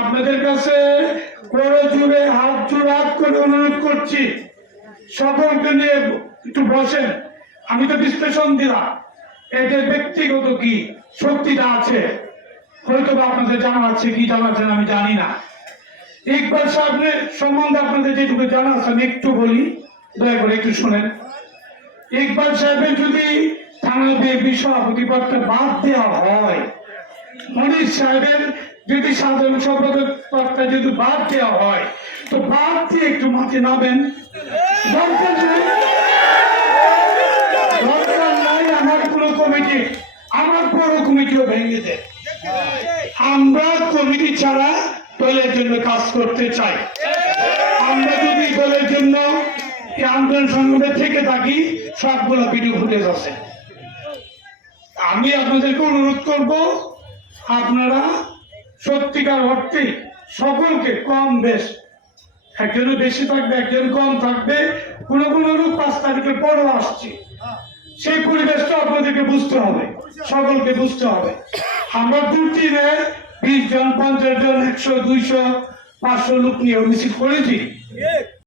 আপনাদের কাছে করে জুড়ে হাত জোড় করে অনুরোধ করছি, সকলকে নিয়ে একটু বসেন। আমি তো বিশ্লেষণ দিলাম, এদের ব্যক্তিগত কি শক্তিটা আছে, হয়তো আপনাদের জানা আছে কি জানা আছেন আমি জানি না। ইকবাল সাহেবের সম্বন্ধে আপনাদের যেটুকু জানা আছে আমি একটু বলি, দয়া করে একটু শোনেন। ইকবাল সাহেবের যদি থানা বিএনপি সভাপতি পদটা বাদ দেওয়া হয়, মনির সাহেবের যদি সাধারণ সম্পাদক পদটা যদি বাদ দেওয়া হয়, তো বাদ দিয়ে একটু মাঠে নামেন। দরকার নাই আমার কোনো কমিটি, আমার বড় কমিটিও ভেঙে দেয়। আমরা কমিটি ছাড়া দলের জন্য কাজ করতে চাই। আমরা যদি দলের জন্য এই আন্দোলন সংগঠনে থেকে থাকি, সবগুলো ভিডিও ফুটেজ আছে। আমি আপনাদেরকে অনুরোধ করব, আপনারা সত্যিকার অর্থে সকলকে কম বেশ, একজনের বেশি থাকবে একজন কম থাকবে, কোনো লোক 5 তারিখের পরও আসছে, সেই পরিবেশটা আপনাদেরকে বুঝতে হবে, সকলকে বুঝতে হবে। আমরা দুটিনে 20 জন 50 জন 100 200 500 লোক নিয়ে মিছিল করেছি।